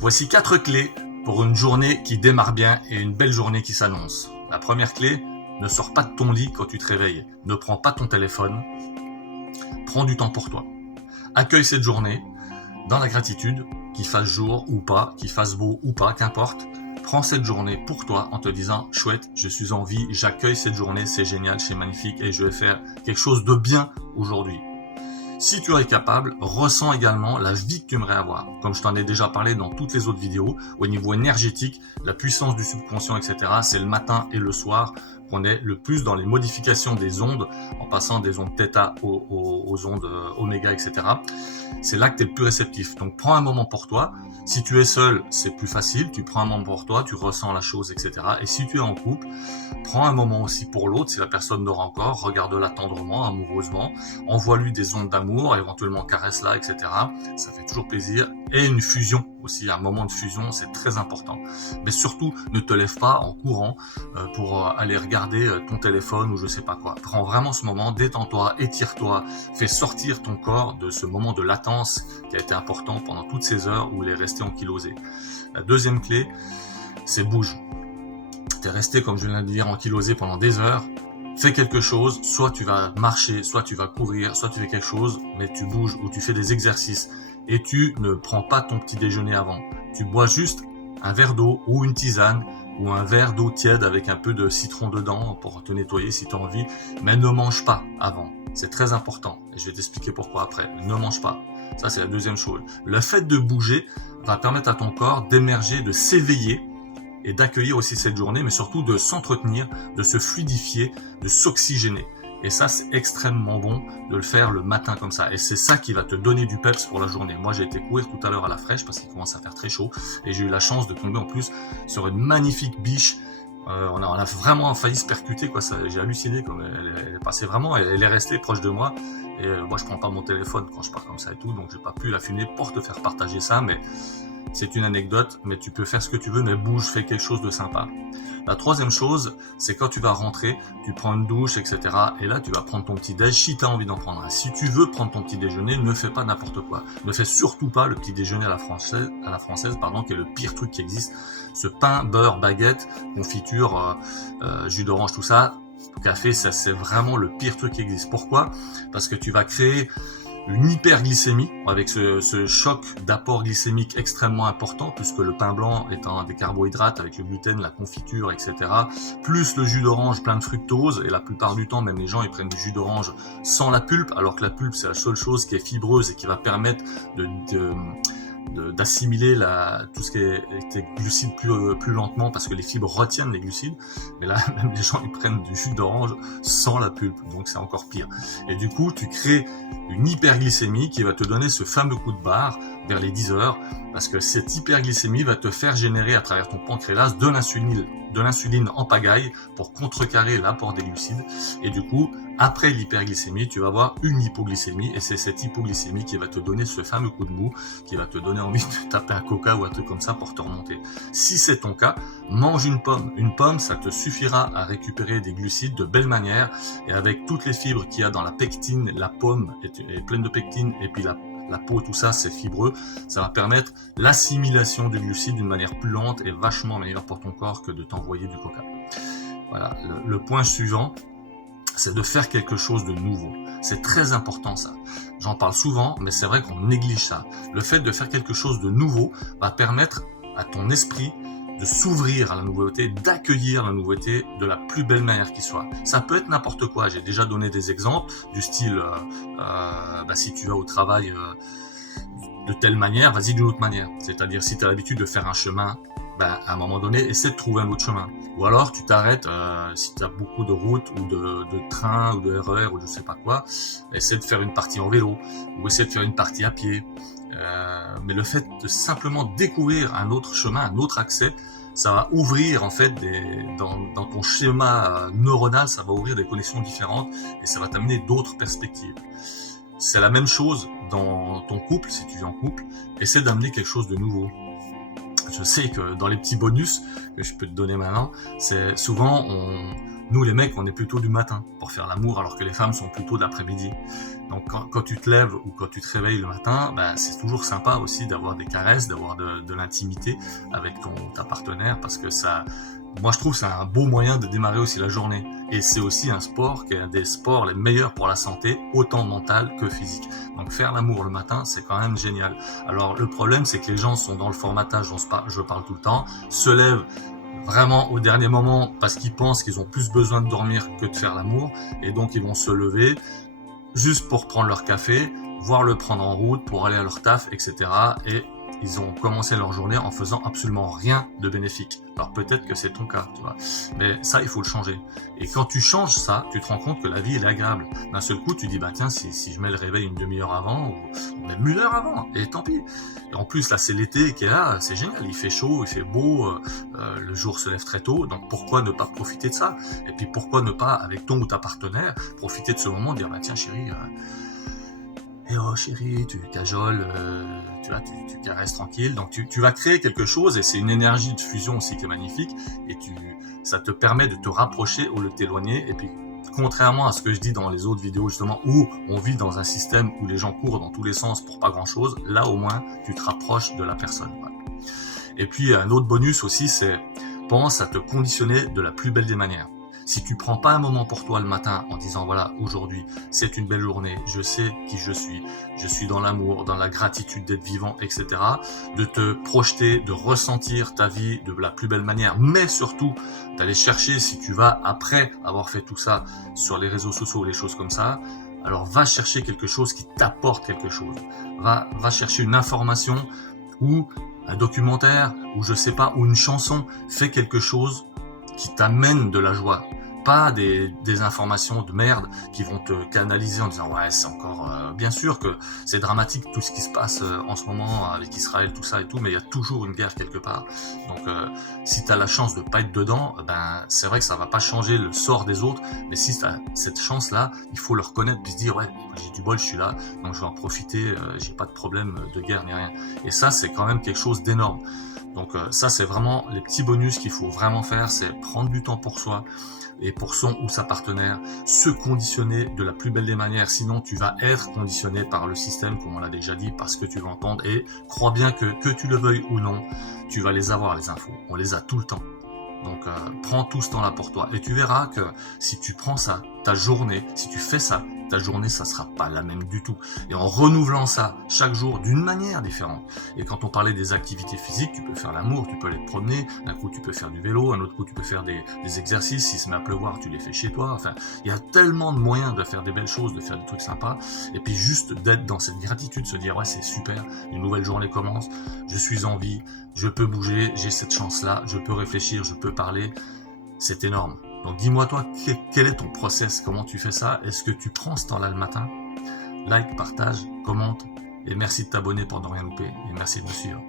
Voici 4 clés pour une journée qui démarre bien et une belle journée qui s'annonce. La première clé, ne sors pas de ton lit quand tu te réveilles. Ne prends pas ton téléphone. Prends du temps pour toi. Accueille cette journée dans la gratitude, qu'il fasse jour ou pas, qu'il fasse beau ou pas, qu'importe. Prends cette journée pour toi en te disant « Chouette, je suis en vie, j'accueille cette journée, c'est génial, c'est magnifique et je vais faire quelque chose de bien aujourd'hui. » Si tu es capable, ressens également la vie que tu aimerais avoir. Comme je t'en ai déjà parlé dans toutes les autres vidéos, au niveau énergétique, la puissance du subconscient, etc., c'est le matin et le soir qu'on est le plus dans les modifications des ondes, en passant des ondes θ aux ondes oméga, etc. C'est là que tu es le plus réceptif. Donc prends un moment pour toi. Si tu es seul, c'est plus facile. Tu prends un moment pour toi, tu ressens la chose, etc. Et si tu es en couple, prends un moment aussi pour l'autre. Si la personne n'aura encore, regarde-la tendrement, amoureusement. Envoie-lui des ondes d'amour, éventuellement caresse-la, etc. Ça fait toujours plaisir. Et une fusion aussi, un moment de fusion, c'est très important. Mais surtout, ne te lève pas en courant pour aller regarder ton téléphone ou je sais pas quoi. Prends vraiment ce moment, détends-toi, étire-toi, fais sortir ton corps de ce moment de latence qui a été important pendant toutes ces heures où il est resté ankylosé. La deuxième clé, c'est bouge. Tu es resté, comme je viens de dire, ankylosé pendant des heures. Fais quelque chose, soit tu vas marcher, soit tu vas courir, soit tu fais quelque chose, mais tu bouges ou tu fais des exercices. Et tu ne prends pas ton petit déjeuner avant. Tu bois juste un verre d'eau ou une tisane ou un verre d'eau tiède avec un peu de citron dedans pour te nettoyer si tu as envie. Mais ne mange pas avant. C'est très important. Et je vais t'expliquer pourquoi après. Ne mange pas. Ça, c'est la deuxième chose. Le fait de bouger va permettre à ton corps d'émerger, de s'éveiller et d'accueillir aussi cette journée, mais surtout de s'entretenir, de se fluidifier, de s'oxygéner. Et ça, c'est extrêmement bon de le faire le matin comme ça. Et c'est ça qui va te donner du peps pour la journée. Moi, j'ai été courir tout à l'heure à la fraîche parce qu'il commence à faire très chaud. Et j'ai eu la chance de tomber en plus sur une magnifique biche. On a vraiment failli se percuter, quoi. J'ai halluciné, comme elle est passée vraiment, elle est restée proche de moi. Et moi, je prends pas mon téléphone quand je pars comme ça et tout. Donc, j'ai pas pu la filmer pour te faire partager ça. Mais c'est une anecdote, mais tu peux faire ce que tu veux, mais bouge, fais quelque chose de sympa. La troisième chose, c'est quand tu vas rentrer, tu prends une douche, etc. Et là, tu vas prendre ton petit déj si tu as envie d'en prendre un. Si tu veux prendre ton petit déjeuner, ne fais pas n'importe quoi. Ne fais surtout pas le petit déjeuner à la française, qui est le pire truc qui existe. Ce pain, beurre, baguette, confiture, jus d'orange, tout ça, café, ça c'est vraiment le pire truc qui existe. Pourquoi ? Parce que tu vas créer une hyperglycémie avec ce choc d'apport glycémique extrêmement important, puisque le pain blanc étant des carbohydrates avec le gluten, la confiture, etc., plus le jus d'orange plein de fructose, et la plupart du temps même les gens ils prennent du jus d'orange sans la pulpe, alors que la pulpe c'est la seule chose qui est fibreuse et qui va permettre d'assimiler tout ce qui est glucides plus lentement, parce que les fibres retiennent les glucides. Mais là, même les gens ils prennent du jus d'orange sans la pulpe, donc c'est encore pire. Et du coup, tu crées une hyperglycémie qui va te donner ce fameux coup de barre vers les 10 heures, parce que cette hyperglycémie va te faire générer à travers ton pancréas de l'insuline en pagaille pour contrecarrer l'apport des glucides. Et du coup, après l'hyperglycémie, tu vas avoir une hypoglycémie, et c'est cette hypoglycémie qui va te donner ce fameux coup de mou, qui va te donner envie de taper un coca ou un truc comme ça pour te remonter. Si c'est ton cas, mange une pomme. Une pomme, ça te suffira à récupérer des glucides de belle manière, et avec toutes les fibres qu'il y a dans la pectine, la pomme est pleine de pectine, et puis la peau, tout ça, c'est fibreux. Ça va permettre l'assimilation des glucides d'une manière plus lente et vachement meilleure pour ton corps que de t'envoyer du coca. Voilà, le point suivant, c'est de faire quelque chose de nouveau. C'est très important ça. J'en parle souvent, mais c'est vrai qu'on néglige ça. Le fait de faire quelque chose de nouveau va permettre à ton esprit de s'ouvrir à la nouveauté, d'accueillir la nouveauté de la plus belle manière qui soit. Ça peut être n'importe quoi. J'ai déjà donné des exemples du style, si tu vas au travail de telle manière, vas-y d'une autre manière. C'est-à-dire si tu as l'habitude de faire un chemin, à un moment donné, essaie de trouver un autre chemin. Ou alors tu t'arrêtes, si tu as beaucoup de routes ou de trains ou de RER ou je sais pas quoi, essaie de faire une partie en vélo ou essaie de faire une partie à pied. Mais le fait de simplement découvrir un autre chemin, un autre accès, ça va ouvrir en fait dans ton schéma neuronal, ça va ouvrir des connexions différentes et ça va t'amener d'autres perspectives. C'est la même chose dans ton couple, si tu es en couple, essaie d'amener quelque chose de nouveau. Je sais que dans les petits bonus que je peux te donner maintenant, c'est souvent Nous, les mecs, on est plutôt du matin pour faire l'amour, alors que les femmes sont plutôt de l'après-midi. Donc, quand tu te lèves ou quand tu te réveilles le matin, ben, c'est toujours sympa aussi d'avoir des caresses, d'avoir de l'intimité avec ta partenaire, parce que ça, moi, je trouve que c'est un beau moyen de démarrer aussi la journée. Et c'est aussi un sport qui est un des sports les meilleurs pour la santé, autant mentale que physique. Donc, faire l'amour le matin, c'est quand même génial. Alors, le problème, c'est que les gens sont dans le formatage, je parle tout le temps, se lèvent vraiment au dernier moment parce qu'ils pensent qu'ils ont plus besoin de dormir que de faire l'amour, et donc ils vont se lever juste pour prendre leur café, voire le prendre en route pour aller à leur taf, etc. Et ils ont commencé leur journée en faisant absolument rien de bénéfique. Alors peut-être que c'est ton cas, tu vois. Mais ça, il faut le changer. Et quand tu changes ça, tu te rends compte que la vie, elle est agréable. D'un seul coup, tu dis, bah tiens, si je mets le réveil une demi-heure avant, ou même une heure avant, et tant pis. Et en plus, là, c'est l'été qui est là, c'est génial. Il fait chaud, il fait beau, le jour se lève très tôt. Donc pourquoi ne pas profiter de ça? Et puis pourquoi ne pas, avec ton ou ta partenaire, profiter de ce moment, dire, bah tiens chérie, et oh chérie, tu cajoles, tu caresses tranquille. Donc tu vas créer quelque chose, et c'est une énergie de fusion aussi qui est magnifique, et ça te permet de te rapprocher au lieu de t'éloigner. Et puis contrairement à ce que je dis dans les autres vidéos justement, où on vit dans un système où les gens courent dans tous les sens pour pas grand chose, là au moins tu te rapproches de la personne. Voilà. Et puis un autre bonus aussi, c'est pense à te conditionner de la plus belle des manières. Si tu prends pas un moment pour toi le matin en disant voilà, aujourd'hui c'est une belle journée, je sais qui je suis dans l'amour, dans la gratitude d'être vivant, etc. De te projeter, de ressentir ta vie de la plus belle manière, mais surtout d'aller chercher, si tu vas après avoir fait tout ça sur les réseaux sociaux ou les choses comme ça, alors va chercher quelque chose qui t'apporte quelque chose. Va chercher une information ou un documentaire ou je sais pas, ou une chanson. Fais quelque chose qui t'amène de la joie, pas des informations de merde qui vont te canaliser en disant ouais c'est encore bien sûr que c'est dramatique tout ce qui se passe en ce moment avec Israël, tout ça et tout, mais il y a toujours une guerre quelque part. Donc si tu as la chance de pas être dedans, ben c'est vrai que ça va pas changer le sort des autres, mais si tu as cette chance là, il faut le reconnaître puis se dire ouais, j'ai du bol, je suis là, donc je vais en profiter, j'ai pas de problème de guerre ni rien. Et ça c'est quand même quelque chose d'énorme. Donc ça c'est vraiment les petits bonus qu'il faut vraiment faire, c'est prendre du temps pour soi et pour son ou sa partenaire, se conditionner de la plus belle des manières, sinon tu vas être conditionné par le système, comme on l'a déjà dit, parce que tu vas entendre, et crois bien que tu le veuilles ou non, tu vas les avoir les infos, on les a tout le temps. Donc prends tout ce temps-là pour toi, et tu verras que si tu prends ça, ta journée, si tu fais ça, ta journée, ça sera pas la même du tout. Et en renouvelant ça chaque jour d'une manière différente. Et quand on parlait des activités physiques, tu peux faire l'amour, tu peux aller te promener, d'un coup tu peux faire du vélo, un autre coup tu peux faire des exercices, si se met à pleuvoir, tu les fais chez toi. Enfin, il y a tellement de moyens de faire des belles choses, de faire des trucs sympas, et puis juste d'être dans cette gratitude, se dire ouais c'est super, une nouvelle journée commence, je suis en vie, je peux bouger, j'ai cette chance-là, je peux réfléchir, je peux parler, c'est énorme. Donc dis-moi toi, quel est ton process, comment tu fais ça, est-ce que tu prends ce temps-là le matin? Like, partage, commente, et merci de t'abonner pour ne rien louper, et merci de me suivre.